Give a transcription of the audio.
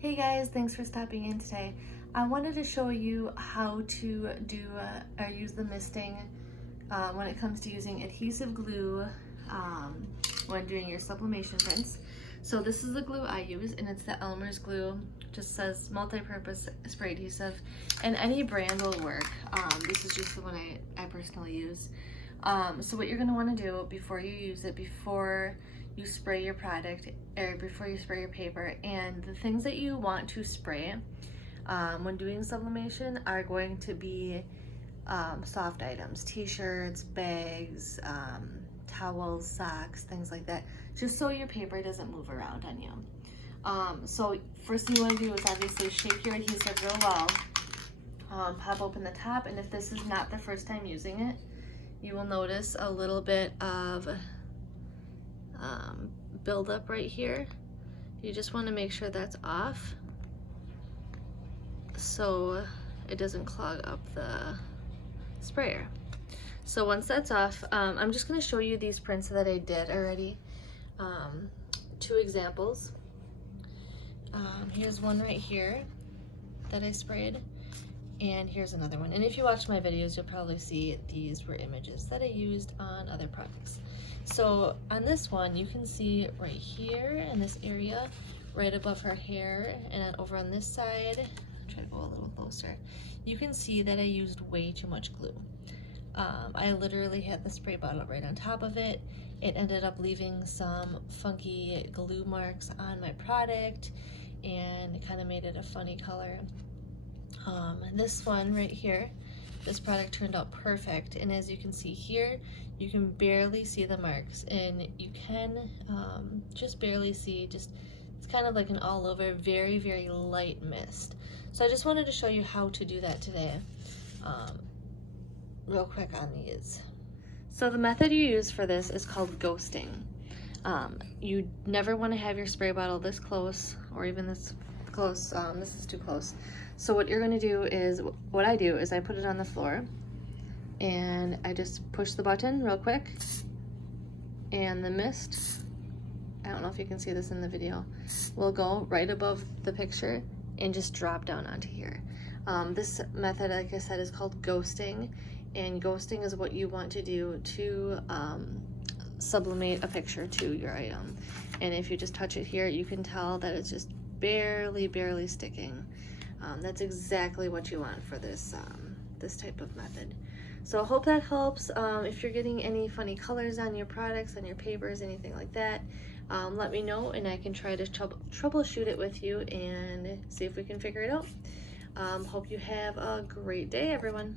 Hey guys, thanks for stopping in today. I wanted to show you how to do or use the misting when it comes to using adhesive glue when doing your sublimation prints. So this is the glue I use, and it's the Elmer's glue. Just says multi-purpose spray adhesive, and any brand will work. This is just the one I personally use. So what you're going to want to do before you use it, before you spray your product, or before you spray your paper, and the things that you want to spray when doing sublimation are going to be soft items, t-shirts, bags, towels, socks, things like that, just so your paper doesn't move around on you. So first thing you want to do is obviously shake your adhesive real well, pop open the top, and if this is not the first time using it, you will notice a little bit of buildup right here. You just want to make sure that's off so it doesn't clog up the sprayer. So once that's off, I'm just going to show you these prints that I did already. Two examples. Here's one right here that I sprayed, and here's another one. And if you watch my videos, you'll probably see these were images that I used on other products. So on this one, you can see right here in this area, right above her hair, and then over on this side, I'll try to go a little closer, you can see that I used way too much glue. I literally had the spray bottle right on top of it. It ended up leaving some funky glue marks on my product, and it kind of made it a funny color. This one right here, this product turned out perfect, and as you can see here, you can barely see the marks, and you can just barely see, it's kind of like an all over very, very light mist. So I just wanted to show you how to do that today real quick on these. So the method you use for this is called ghosting. You never want to have your spray bottle this close, or even this close. This is too close. So what you're going to do is, what I do is I put it on the floor, and I just push the button real quick, and the mist, I don't know if you can see this in the video, will go right above the picture and just drop down onto here. This method, like I said, is called ghosting, and ghosting is what you want to do to sublimate a picture to your item. And if you just touch it here, you can tell that it's just barely sticking. That's exactly what you want for this this type of method. So I hope that helps. If you're getting any funny colors on your products, on your papers, anything like that, let me know, and I can try to troubleshoot it with you and see if we can figure it out. Hope you have a great day, everyone.